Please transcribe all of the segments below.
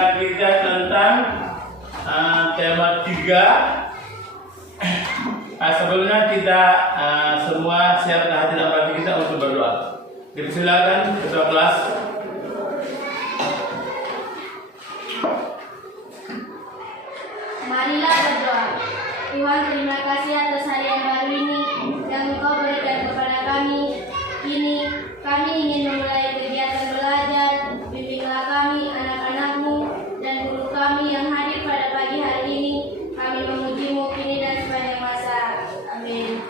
dengan kita tentang tema 3. Sebelumnya kita semua siapkan hati dan batin kita untuk berdoa. Kita silakan ketua kelas. Marilah berdoa. Tuhan, terima kasih atas hari yang baru ini yang Engkau berikan kepada kami. Kami ingin memulai kegiatan belajar. Bimbinglah kami, anak-anak-Mu, dan guru kami yang hadir pada pagi hari ini. Kami memuji-Mu kini dan sepanjang masa. Amin.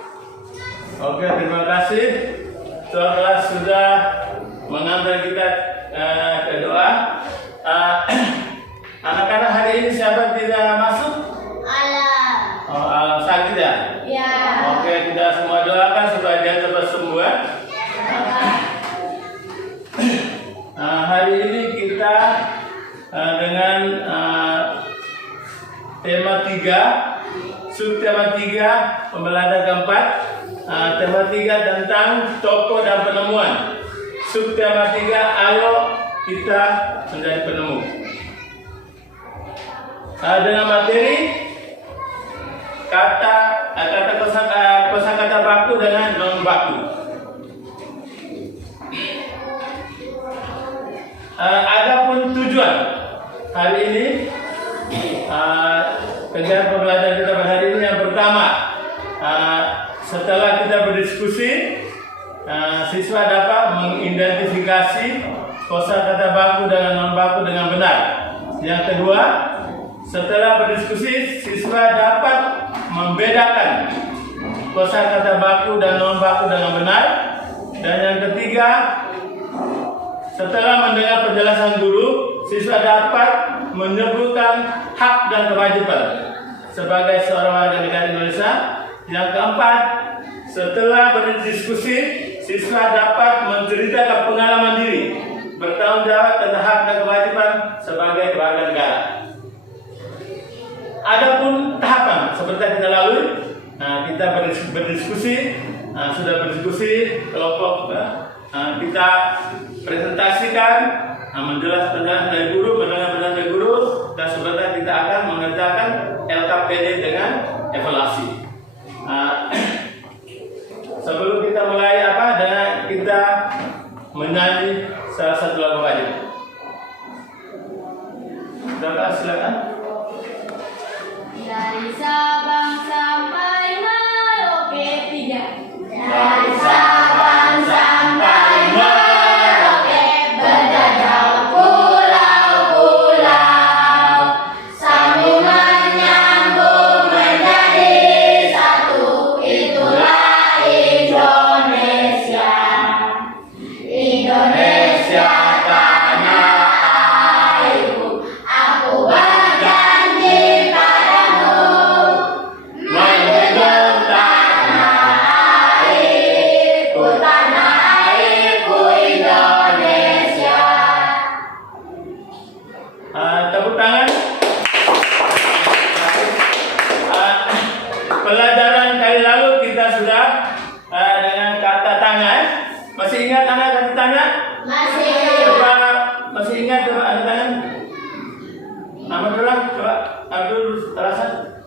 Oke, terima kasih. Ketua kelas sudah mengantar kita ke doa. Anak-anak hari ini siapa tidak masuk? Allah. Oh, Alam sakit ya? Ya. Oke, kita semua doakan supaya dia cepat sembuh ya. Hari ini kita dengan tema 3, subtema 3, pembelajaran keempat. Tema 3 tentang tokoh dan penemuan. Subtema 3, ayo kita menjadi penemu. Dengan materi kosakata baku dengan non baku. Adapun tujuan hari ini, kegiatan pembelajaran kita pada hari ini yang pertama, setelah kita berdiskusi, siswa dapat mengidentifikasi kosakata baku dengan non baku dengan benar. Yang kedua, setelah berdiskusi, siswa dapat membedakan kosakata baku dan non baku dengan benar. Dan yang ketiga, setelah mendengar penjelasan guru, siswa dapat menyebutkan hak dan kewajiban sebagai seorang warga negara Indonesia. Yang keempat, setelah berdiskusi, siswa dapat menceritakan pengalaman diri, bertanggung jawab tentang hak dan kewajiban sebagai warga negara. Adapun tahapan seperti yang kita lalui, kita berdiskusi, sudah berdiskusi kelompok, kita presentasikan, menjelaskan dari guru, mendengar penjelasan dari guru, dan sebentar kita akan mengerjakan LKPD dengan evaluasi. Sebelum kita mulai dengan kita menyanyi salah satu lagu wajib. Silakan. Dari Sabang sampai Merauke 3. Dari Sabang sampai Merauke, berdadau pulau-pulau, sambungan nyambung menjadi satu. Itulah Indonesia. Indonesia tanah airku, aku berjanji padamu, menjunjung tanah airku Indonesia. Tepuk tangan. Pelajaran kali lalu kita sudah dengan kata tangan. Masih ingat anak kata tangan? Masih. Coba masih ingat coba ada tangan? Nama dulu coba Abdul Rasan.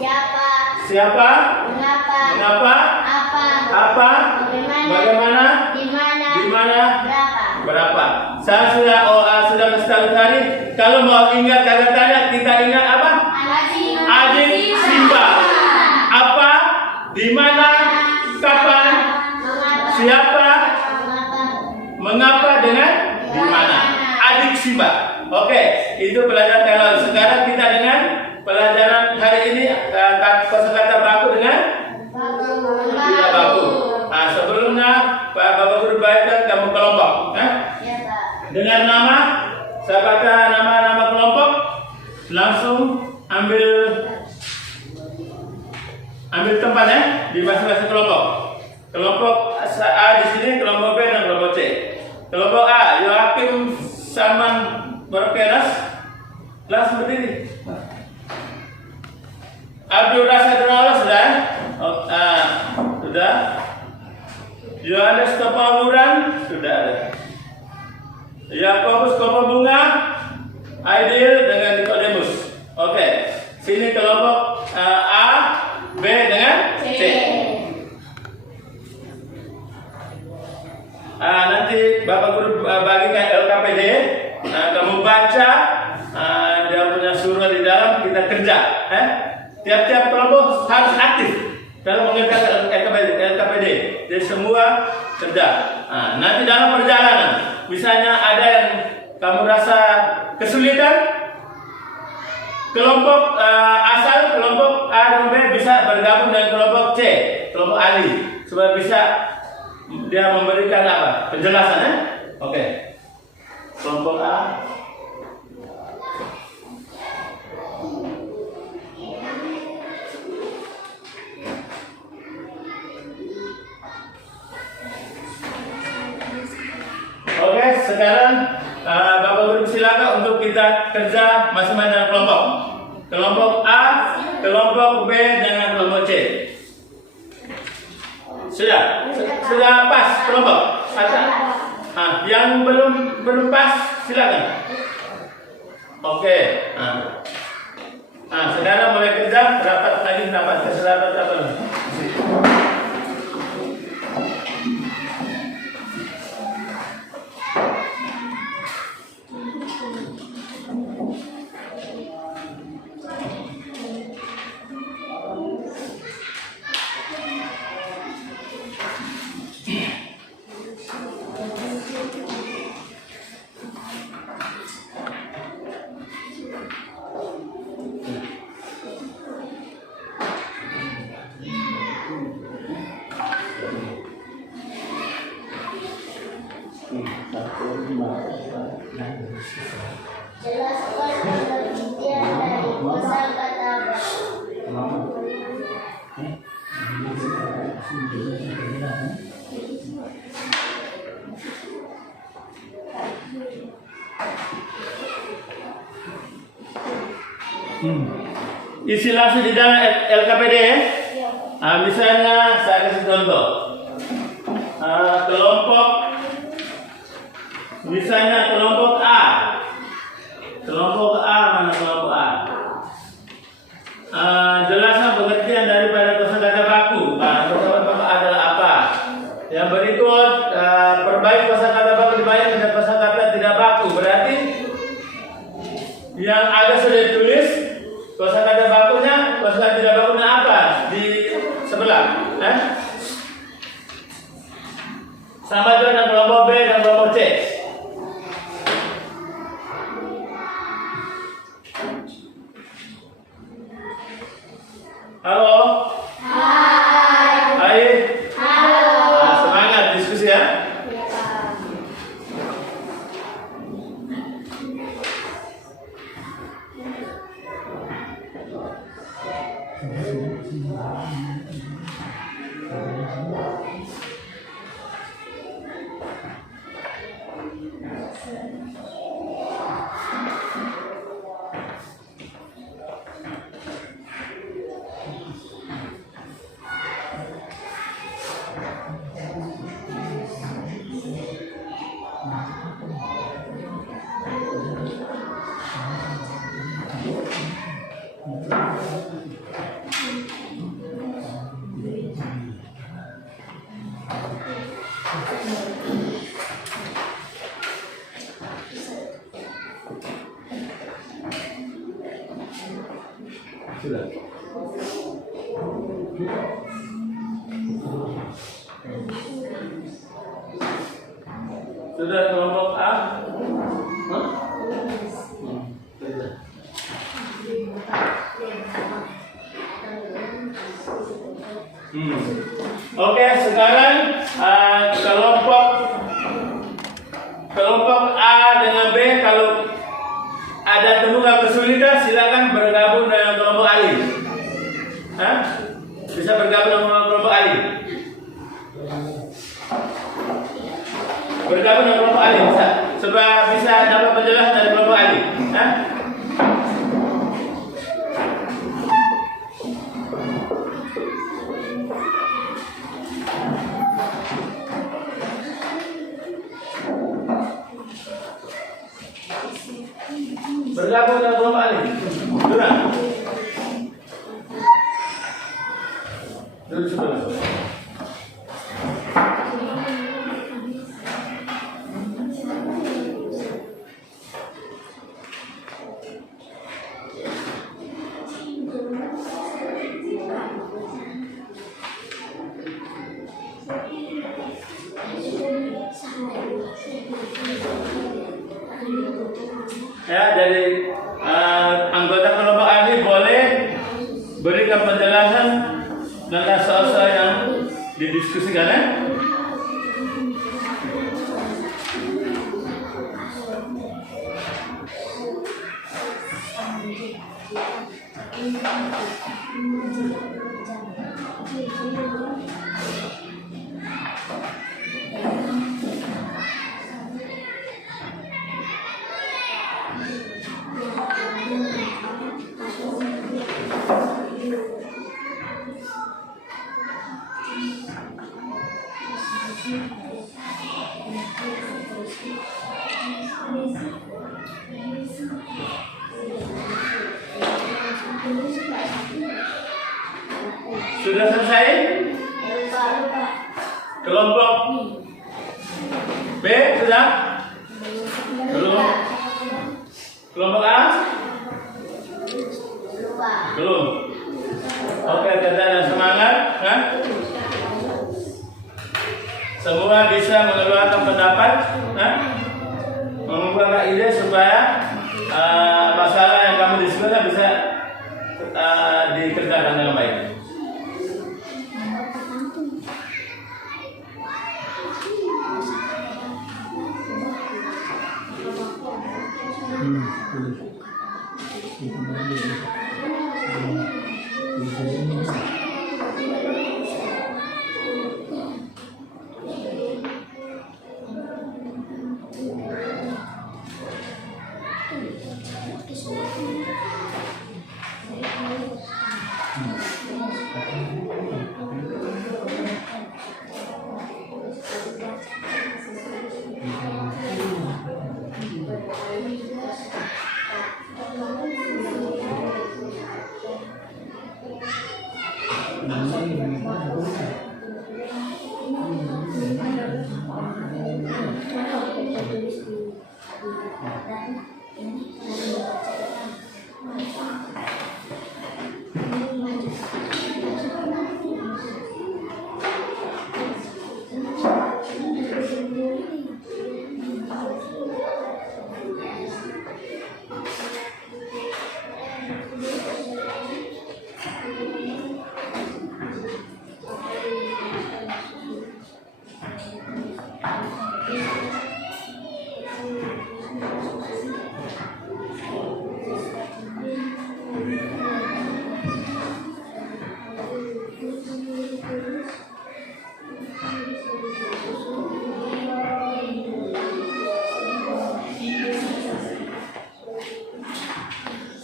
Siapa? Siapa? Mengapa? Mengapa? Apa? Apa? Bagaimana? Di mana? Di mana? Berapa? Berapa? Saya sudah kasih tahu tadi. Kalau mau ingat kata tanya, kita ingat apa? Adik Simba. Apa? Di mana? Kapan? Siapa? Mengapa dengan di mana? Adik Simba. Oke, itu pelajaran kalau sekarang kita dengan pelajaran hari ini kosakata baku dengan tidak baku. Sebelumnya Bapak Guru baikkan kamu kelompok. Dengar nama, saya baca nama-nama kelompok, langsung ambil tempat di masing-masing kelompok. Kelompok A di sini, kelompok B dan kelompok C. Kelompok A, Yoakim Saman Berkeras, langsung berdiri. Abdul Rasid sudah? Sudah. Yohanes Topaluran sudah ada. Yakobus Kopo Bunga Aidil dengan Nikodemus. Oke. Sini kelompok A, B dengan C. Nanti Bapak Guru bagikan LKPD. Kamu baca, dia punya surat di dalam, kita kerja. Tiap-tiap kelompok harus aktif dalam mengerjakan LKPD. Jadi semua kerja. Nanti dalam perjalanan, misalnya ada yang kamu rasa kesulitan, kelompok asal, kelompok A dan B bisa bergabung dengan kelompok C, kelompok ahli, supaya bisa dia memberikan apa? Penjelasan, Oke. Kelompok A. Oke, sekarang Bapak Guru silakan untuk kita kerja masing-masing dengan kelompok. Kelompok A, kelompok B dengan kelompok C. Sudah pas kelompok. Yang belum pas silakan. Oke. Sekarang mulai kerja. Rapat lagi, rapat. Jelaskan pengertian dari kosakata Isi langsung di dalam LKPD. Misalnya saya kasih contoh. Misalnya kelompok A. Kelompok A, mana kelompok A? Jelaskan pengertian daripada kosakata baku. Kosakata baku adalah apa? Yang berikut, perbaiki kosakata baku dibayar dengan kosakata tidak baku. Berarti yang ada sudah ditulis kosakata bakunya, kosakata tidak bakunya apa di sebelah? Sama juga dengan kelompok B dan kelompok C. Halo. Hai. Halo. Semangat diskusi ya. Sudah kelompok A? Oke, sekarang kelompok A dengan B, kalau ada temukan kesulitan silakan bergabung dengan kelompok Ali. Bisa bergabung dengan kelompok Ali. Bergabung dengan kelompok Ali bisa, supaya bisa dapat penjelasan dari kelompok Ali. bergabung dengan kelompok Ali. Durang. Duduk sebelah. Ya, dari anggota kelompok Ali boleh berikan penjelasan tentang soal-soal yang didiskusikan ya. Sudah selesai? Kelompok B sudah? Belum? Kelompok A? Belum? Oke, kita ada semangat kan? Semua bisa mengeluarkan pendapat kan? Mengeluarkan ide supaya masalah yang kamu diskusikan bisa dikerjakan dengan baik.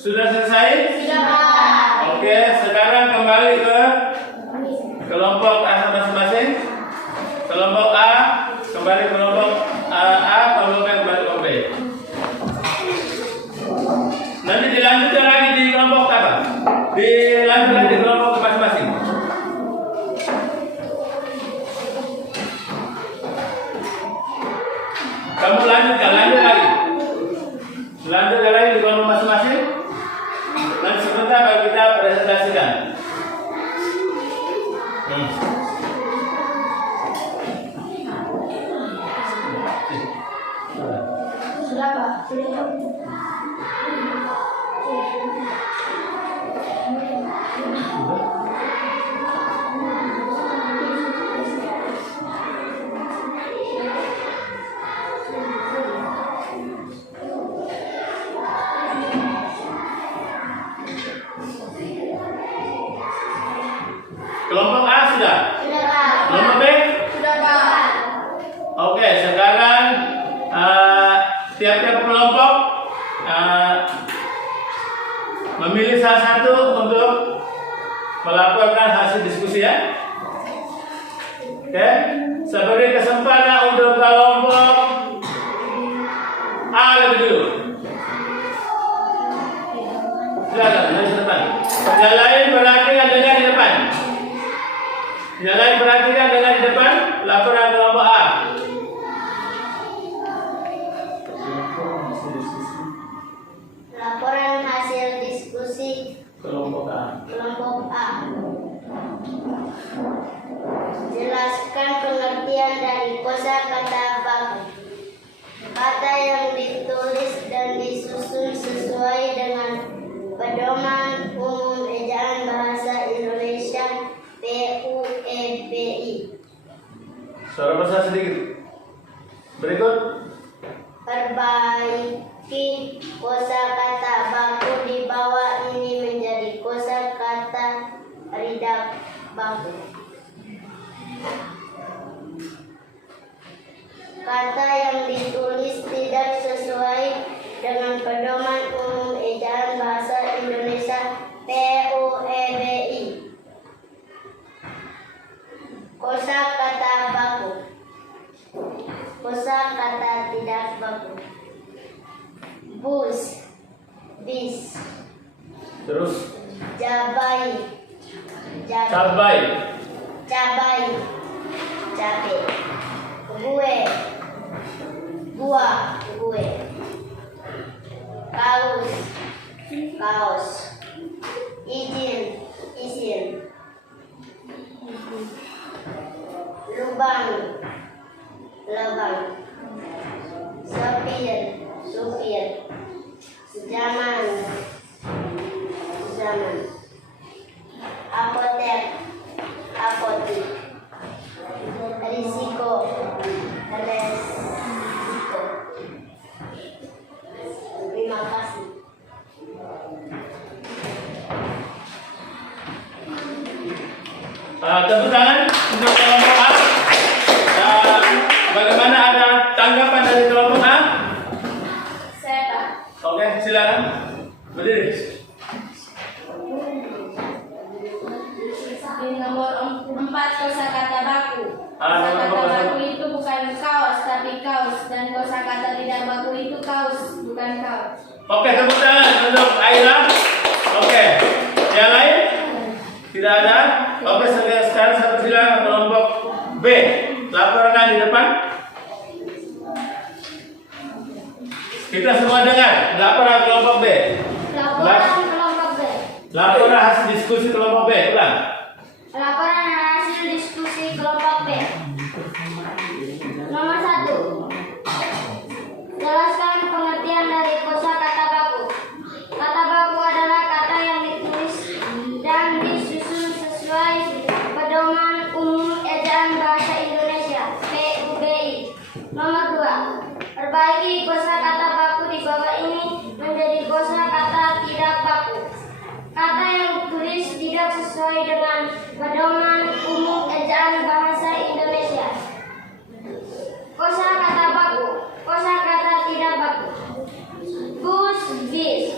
Sudah selesai? Sudah. Oke, sekarang kembali ke kelompok A masing-masing. Kelompok A kembali ke kelompok A, kelompok B kembali ke kelompok B. Nanti dilanjutkan lagi di kelompok apa? Dilanjutkan di kelompok masing-masing. Kamu lanjut lagi. Lanjutkan lagi di kelompok masing-masing. Nanti sebentar baru kita presentasikan. Sudah, Pak. Kelompok A sudah? Sudah, Pak. Kelompok B? Sudah, Pak. Oke, sekarang tiap-tiap kelompok memilih salah satu untuk melaporkan hasil diskusi ya. Oke, saya beri kesempatan untuk kelompok A lebih dulu. Yang lain perhatikan dengan di depan. Yang lain perhatikan dengan di depan. Laporan kelompok A. Laporan hasil diskusi Kelompok A. kelompok A. Jelaskan pengertian dari kosakata baku. Kata yang ditulis dan disusun sesuai dengan Pedoman Umum Ejaan Bahasa Indonesia PUEBI. Suara besar sedikit. Berikut. Perbaiki kosakata baku di bawah ini menjadi kosakata ridak baku. Kata yang ditulis tidak sesuai dengan Pedoman Umum Ejaan Bahasa Indonesia PUEBI. Kosakata baku. Kosakata tidak baku. Bus, bis. Terus. Cabai, Cabai. cabai, cabai. Gue, buah, gue. Kaos, kaos. Izin, izin. Lubang, lubang. Sopir, supir. Zaman, zaman. Apotek, apotik. Risiko, resiko. Terima kasih. Tepuk tangan untuk kelompok A. Bagaimana, ada tanggapan dari kelompok A? Saya Pak. Oke, silakan. Berdiri. Di nomor 4 kosakata baku. Nomor Kosakata empat. baku itu bukan kaos tapi kaos, dan kosakata tidak baku itu kaos bukan kaos. Oke, tepuk tangan untuk Aira. Oke, yang lain? Tidak ada? Oke, sekarang satu silakan kelompok B. Laporan di depan. Kita semua dengar. Laporan kelompok B. Laporan kelompok B. Laporan hasil diskusi kelompok B. Ulang. Laporan hasil diskusi kelompok B. Nomor 1. Jelaskan pengertian dari kosakata baku. Kata baku adalah kata yang ditulis dan disusun sesuai Pedoman Umum Ejaan Bahasa Indonesia PUBI. Nomor 2. Perbaiki kosakata baku di bawah ini menjadi kosakata tidak baku. Kata yang ditulis tidak sesuai dengan Pedoman Umum Ejaan Bahasa Indonesia. Kosakata baku, kosakata tidak baku. Bus, bis.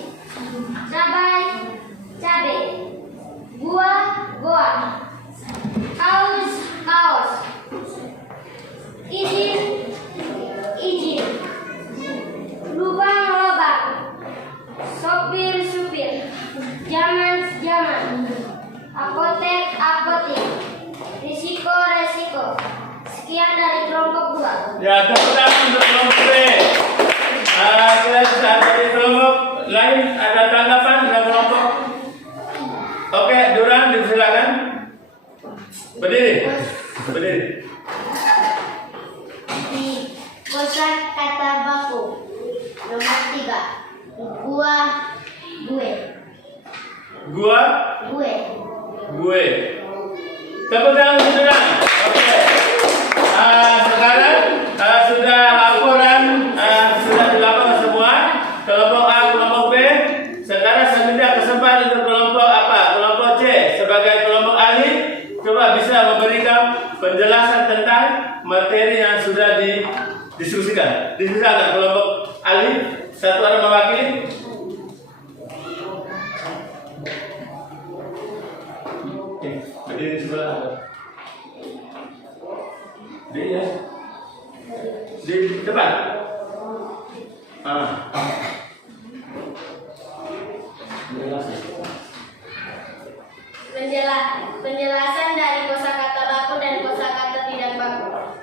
Cabai, cabai. Buah, buah. Kaos, kaos. Izin, izin. Lubang, lubang. Sopir, supir. Zaman, zaman. Apotek, apotik. Risiko, resiko. Sekian dari kelompok 2. Ya, tepuk tangan untuk kelompok B. Kita sudah dari kelompok lain, ada tanggapan dari kelompok? Oke, Duran, dipersilakan. Berdiri. Berdiri. Di kosakata baku. Nomor 3. Gua, gue. Gua, Gue. gue. Tepuk tangan untuk Duran. Oke. Sekarang sudah laporan sudah dilaporkan semua. Kelompok A, kelompok B. Sekarang saya minta kesempatan untuk kelompok apa? Kelompok C sebagai kelompok ahli. Coba bisa memberikan penjelasan tentang materi yang sudah didiskusikan. Disilakan kelompok ahli. Satu orang mewakili. Oke, berdiri sebelah. Dia di depan. Penjelasan dari kosakata baku dan kosakata tidak baku.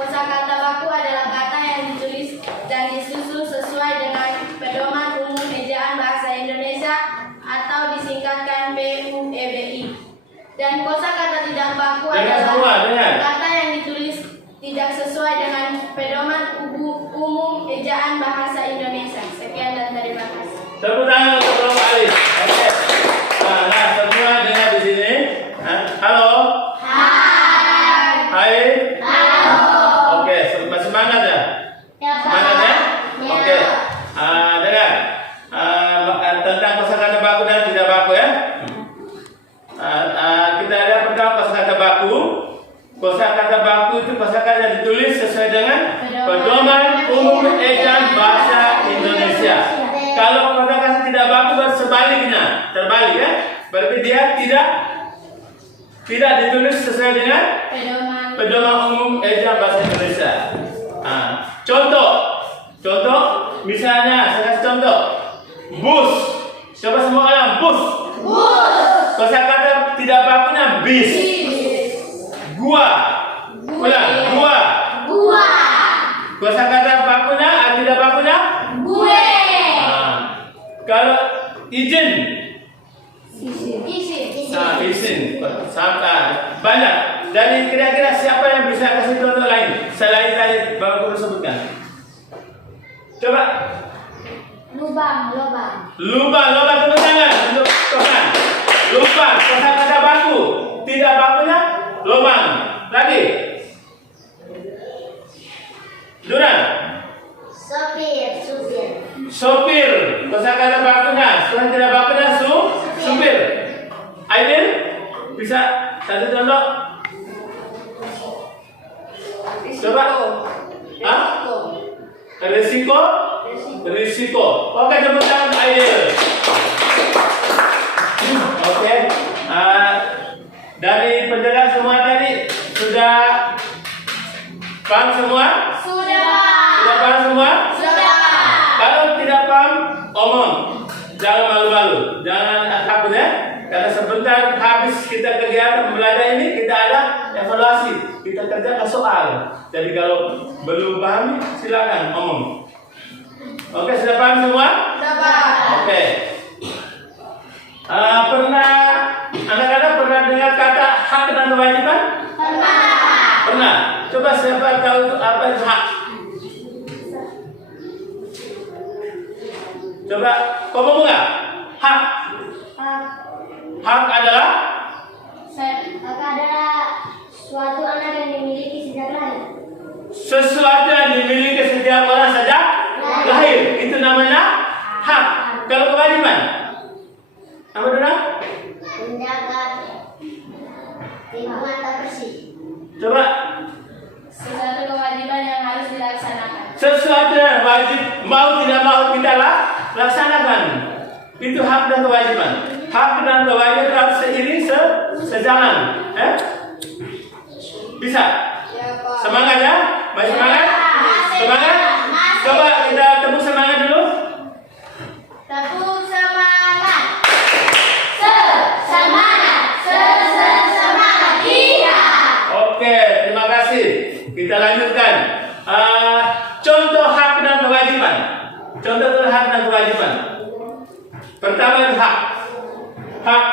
Kosakata baku adalah kata yang ditulis dan disusun sesuai dengan pedoman umum ejaan bahasa Indonesia atau disingkatkan PUEBI. Dan kosakata tidak baku adalah kata yang ditulis tidak sesuai dengan pedoman umum ejaan bahasa Indonesia. Sekian dan terima kasih. Tepuk tangan untuk Bapak Ali. Oke. Nah, semua dengar di sini. Halo. Hai. Hai. Halo. Oke, masih semangat ya? Ya, Pak. Semangat ya? Ya. Oke. Dengar. Tentang kosakata baku dan tidak baku ya. Kita lihat pertama kosakata baku. Kosakata baku itu kosakata yang ditulis sesuai dengan pedoman umum ejaan bahasa Indonesia. Kalau kosakata tidak baku sebaliknya, terbalik ya. Berarti dia tidak ditulis sesuai dengan pedoman umum ejaan bahasa Indonesia. Contoh, misalnya saya kasih contoh, bus. Coba semua orang bus. Kosakata tidak bakunya bis. Gua. Kosakata bakunya tidak bakunya Gue. kalau izin. Izin. Banyak. Dan kira-kira siapa yang bisa kasih contoh lain selain tadi Bapak Guru sebutkan? Coba. Lubang. Tepuk tangan untuk Tuhan. Lubang, kosakata baku. Tidak bakunya lubang. Lagi. Duran. Sopir, kosakata bakunya. Setelah tidak bakunya supir. Aidil, bisa satu contoh? Coba. Risiko. Oke, tepuk tangan untuk Aidil. Oke. Dari penjelasan semua tadi sudah paham semua? Sudah paham semua? Sudah. Kalau tidak paham, omong. Jangan malu-malu, jangan takut ya. Karena sebentar habis kita kegiatan belajar ini, kita ada evaluasi, kita kerjakan soal. Jadi kalau belum paham, silakan omong. Oke, sudah paham semua? Sudah paham. Oke. Anak-anak pernah dengar kata hak dan kewajiban? Pernah. Coba siapa tahu apa itu hak? Coba kau ngomong nggak? Hak. Hak adalah suatu anak yang dimiliki sejak lahir. Sesuatu yang dimiliki setiap orang sejak lahir. Itu namanya hak. Kalau kewajiban? Apa dulu? Menjaga lingkungan tak bersih. Coba. Sesuatu kewajiban yang harus dilaksanakan. Sesuatu yang wajib, mau tidak mau kita laksanakan. Itu hak dan kewajiban. Hak dan kewajiban harus seiring sejalan. Bisa? Ya, Pak. Semangat ya? Masih semangat? Semangat? Coba kita tepuk semangat dulu. Tepuk semangat. Semangat. Iya. Oke, terima kasih. Kita lanjutkan. Contoh hak dan kewajiban. Pertama itu hak. Hak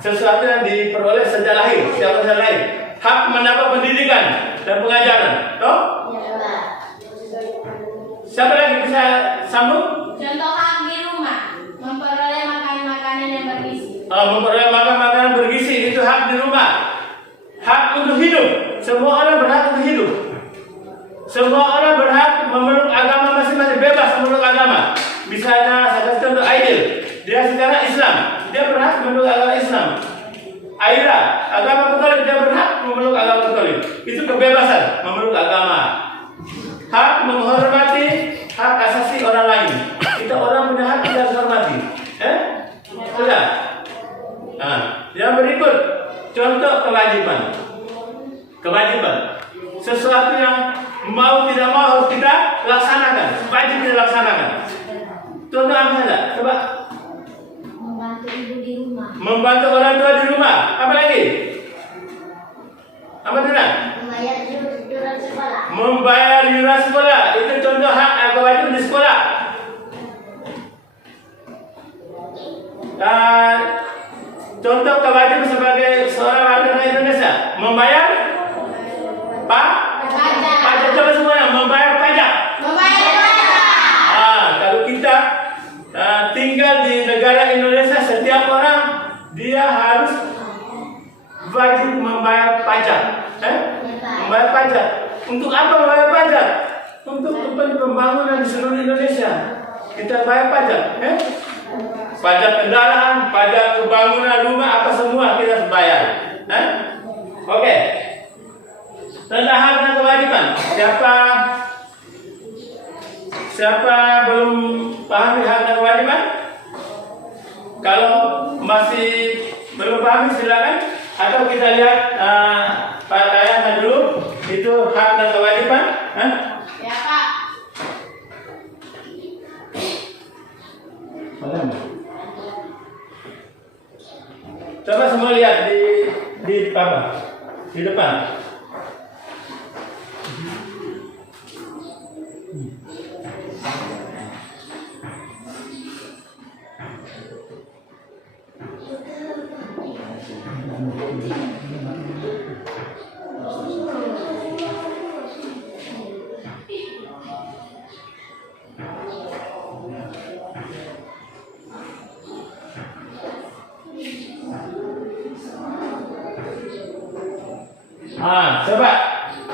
sesuatu yang diperoleh sejak lahir, sejak lahir. Hak mendapat pendidikan dan pengajaran. Toh? Ya, Pak. Siapa lagi bisa sambung? Contoh hak di rumah, memperoleh makanan yang bergizi. Memperoleh makanan bergizi itu hak di rumah. Hak untuk hidup. Semua orang berhak untuk hidup. Semua orang berhak memeluk agama masing-masing, bebas memeluk agama. Misalnya saya kasih contoh Aidil, dia secara Islam, dia berhak memeluk agama Islam. Aira, agama Katolik, dia berhak memeluk agama Katolik. Itu kebebasan memeluk agama. Hak menghormati hak asasi orang lain. Kita orang punya hak, kita harus hormati. Sudah. Yang berikut contoh kewajiban. Sesuatu yang mau tidak mau harus kita laksanakan, wajib kita laksanakan. Contoh apa saja? Coba. membantu ibu di rumah. Membantu orang tua di rumah. Apa lagi? Apa tidak? Membayar iuran sekolah. Membayar iuran sekolah. Itu contoh hak kewajiban di sekolah. Dan contoh kewajiban sebagai seorang warga negara Indonesia, membayar pajak. Coba semuanya, membayar pajak. Kalau kita tinggal di negara Indonesia, setiap orang dia harus wajib membayar pajak. Membayar pajak. Untuk apa membayar pajak? Untuk kepentingan pembangunan di seluruh Indonesia. Kita bayar pajak. Pajak kendaraan, pajak pembangunan rumah, apa semua kita harus bayar. Oke. Tentang hak dan kewajiban. Siapa belum paham hak dan kewajiban? Kalau masih belum paham silakan. Atau kita lihat pakaian dulu. Itu hak dan kewajiban. Ya, Pak. Coba semua lihat di apa? Di depan.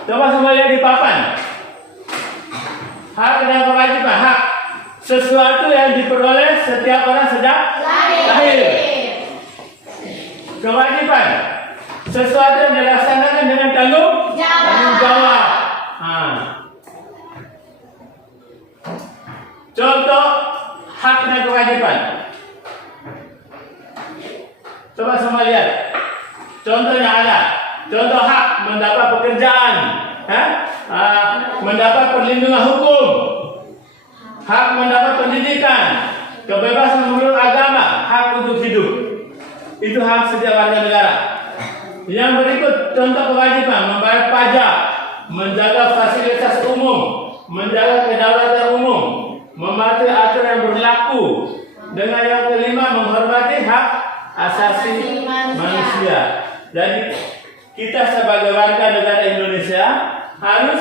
Coba semua lihat di papan. Hak dan kewajiban. Hak sesuatu yang diperoleh setiap orang sejak lahir. Kewajiban sesuatu yang dilaksanakan dengan tanggung jawab. Contoh hak dan kewajiban. Coba semua lihat. Contohnya ada. Contoh hak mendapat pekerjaan, mendapat perlindungan hukum, hak mendapat pendidikan, kebebasan menurut agama, hak untuk hidup. Itu hak setiap warga negara. Yang berikut contoh kewajiban: membayar pajak, menjaga fasilitas umum, menjaga kedaulatan umum, mematuhi aturan yang berlaku. Dengan yang kelima, menghormati hak asasi manusia. Jadi kita sebagai warga negara Indonesia harus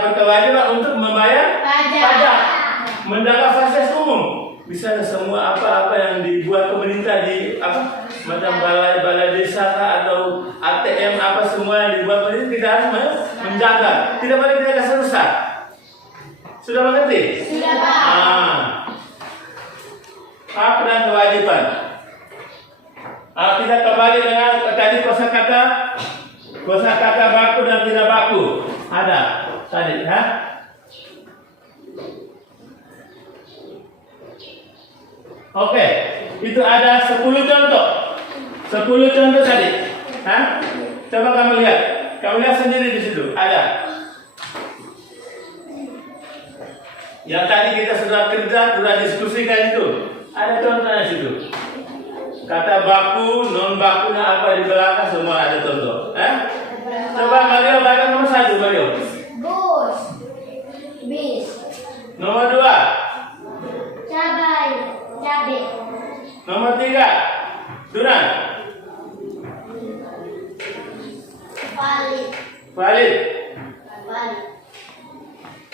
berkewajiban untuk membayar pajak, menjaga fasilitas umum. Misalnya semua apa-apa yang dibuat pemerintah di macam balai desa atau ATM apa semua yang dibuat pemerintah, kita harus menjaga. Tidak boleh kita kasih rusak. Sudah mengerti? Sudah, Pak. Hak dan kewajiban. Kita kembali dengan tadi kosakata baku dan tidak baku. Ada tadi, Oke, itu ada 10 contoh. 10 contoh tadi. Coba kamu lihat. Kamu lihat sendiri di situ. Ada. Yang tadi kita sudah kerja, sudah diskusikan itu. Ada contohnya di situ. Kata baku, non bakunya apa di belakang semua ada contoh. Coba Mario baca nomor 1, Mario. Bus. Bis. Nomor 2. Cabai. Nomor 3. Duran. Valid.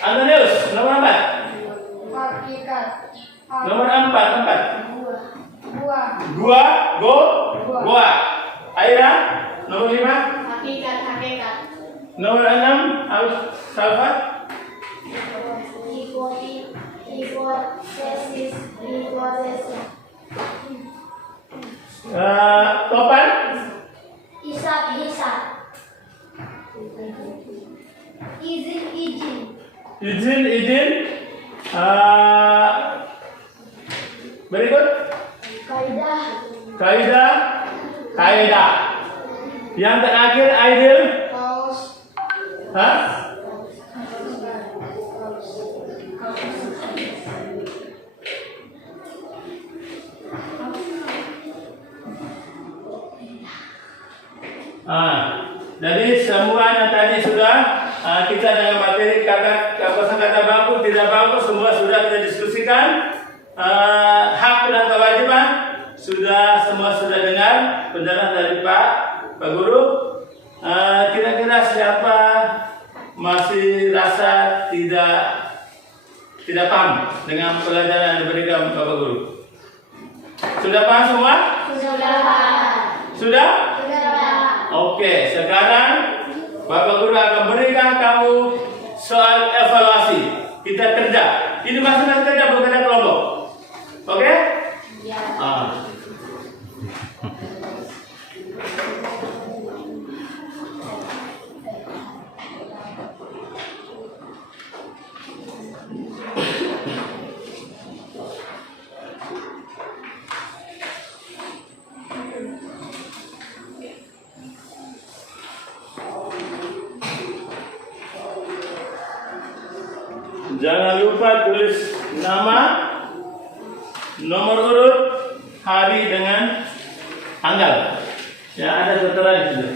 Antonius, nomor 4. Hakikat. Nomor 4. Gua. Aira, nomor 5. Hakikat. Nomor 6. Salvat. Hipotesis. Topan. Hisab. Izin. Berikut. Kaidah. Yang terakhir ideal. Jadi semuanya tadi sudah kita dengan materi kata baku tidak baku semua sudah kita diskusikan. Hak dan kewajiban semua sudah dengar penjelasan dari Pak Guru. Kira-kira siapa masih rasa tidak paham dengan pelajaran yang diberikan Bapak Guru? Sudah paham semua? Sudah? Oke, sekarang Bapak Guru akan berikan kamu soal evaluasi. Kita kerja. Ini masing-masing kerja bukan ada kelompok. Oke? Jangan lupa tulis nama, nomor urut, hari dengan tanggal. Ya, ada tertera di situ.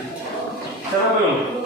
Siapa belum?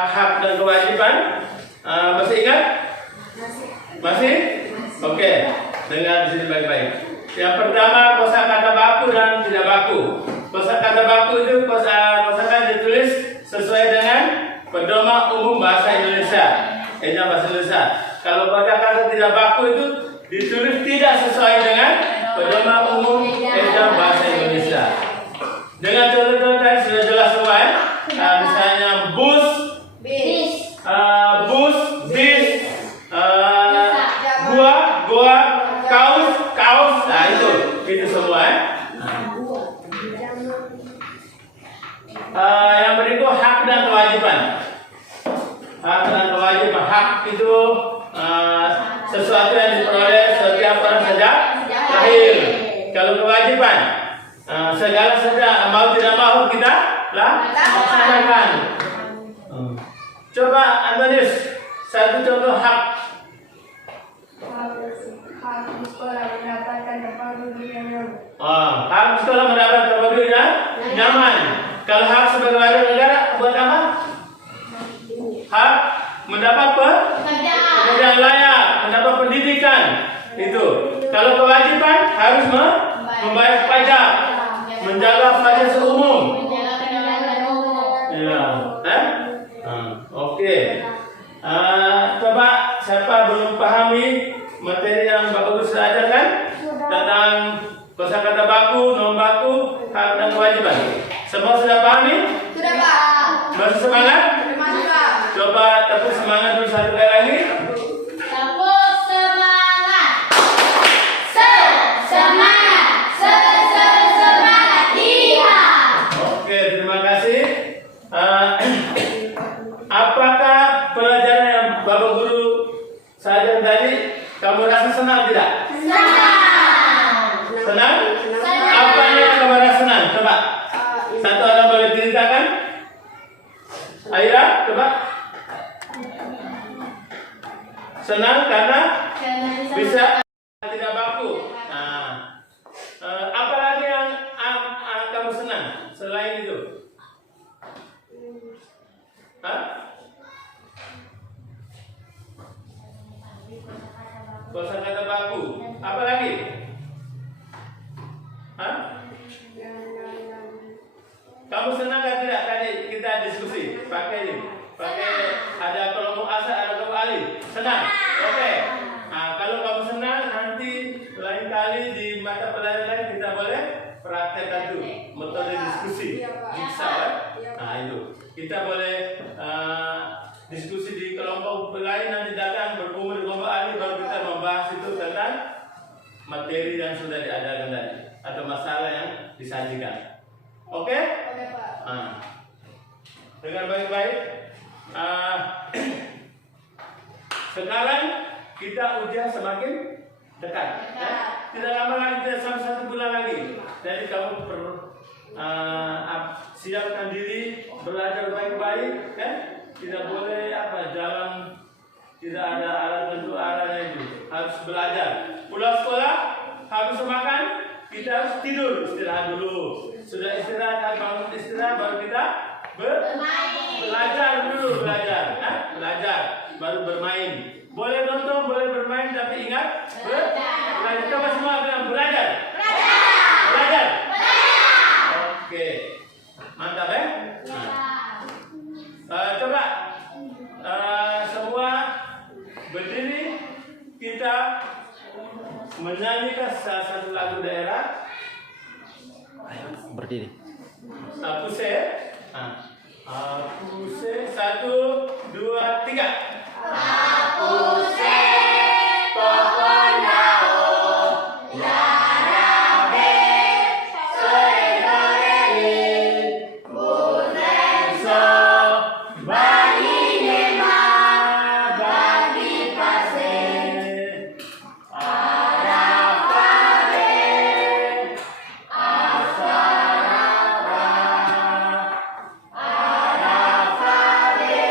hak-hak dan kewajiban. Masih ingat? Masih? Oke. Dengar di sini baik-baik. Yang pertama kosakata baku dan tidak baku. Kosakata baku itu kosakata ditulis sesuai dengan pedoman umum bahasa Indonesia. Bahasa Indonesia. Kalau kosakata tidak baku itu ditulis tidak sesuai dengan pedoman umum bahasa Indonesia. Dengan contoh-contoh tadi sudah jelas semua ya. Misalnya bus, bis, gua, kaus. Nah itu semua ya. Yang berikut hak dan kewajiban. Hak dan kewajiban. Hak itu sesuatu yang diperoleh setiap orang sejak lahir. Kalau kewajiban, segala sesuatu mau tidak mau kita laksanakan. Coba Antonius, satu contoh hak. Hak sekolah mendapatkan tempat duduk yang nyaman. Hak sekolah mendapat tempat duduk yang nyaman. Kalau hak sebagai warga negara buat apa? Hak mendapat pekerjaan layak, mendapat pendidikan. Itu. Kalau kewajiban harus membayar pajak, menjaga fasilitas umum. Ya, oke. Coba siapa belum pahami materi yang Bapak Guru sudah ajarkan tentang kosakata baku, non baku, hak dan kewajiban. Semua sudah pahami? Sudah, Pak. Masih semangat? Masih, Pak. Coba tepuk semangat dulu satu kali lagi. Tepuk semangat. Semangat. Iya. Oke, terima kasih. Apakah pelajaran yang Bapak Guru saja tadi kamu rasa senang tidak? Senang? Apa yang kamu rasa senang? Coba. Satu orang boleh ceritakan? Aira, coba. Senang karena bisa tidak baku. Apa lagi yang kamu senang selain itu? Kosakata baku. Apa lagi? Kamu senang atau tidak tadi kita diskusi pakai ada kelompok asa, ada kelompok alif. Senang? Oke. Kalau kamu senang nanti lain kali di mata pelajaran lain kita boleh praktekkan tuh metode diskusi. Bisa kan? Itu kita boleh diskusi di kelompok lain, nanti datang berkumpul di kelompok alif baru kita membahas itu tentang materi yang sudah diajarkan tadi atau masalah yang disajikan. Oke? Oke, Pak. Dengan baik-baik. Sekarang kita ujian semakin dekat. Tidak lama lagi, tidak sampai 1 bulan lagi. Jadi kamu perlu siapkan diri, belajar baik-baik, kan? Tidak boleh jalan tidak ada alat tentu arahnya itu. Harus belajar. Pulang sekolah, habis makan, kita harus tidur, istirahat dulu. Sudah istirahat, bangun istirahat, baru kita belajar dulu, belajar, baru bermain. Boleh nonton, boleh bermain, tapi ingat belajar. Coba semua bilang belajar. Oke, mantap ya. Coba semua berdiri, kita menyanyikan salah satu lagu daerah. Berdiri. Puse. Puse. 1, 2, 3. Puse pohon daun yarabe soedoreli butenso bagi nema bagi pase arafade asarapa arafade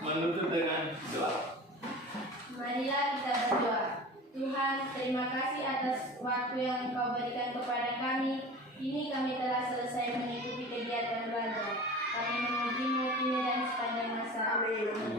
menutup dengan doa. Marilah kita berdoa. Tuhan, terima kasih atas waktu yang Engkau berikan kepada kami. Kini kami telah selesai mengikuti kegiatan belajar. Kami memuji-Mu kini dan sepanjang masa. Amin.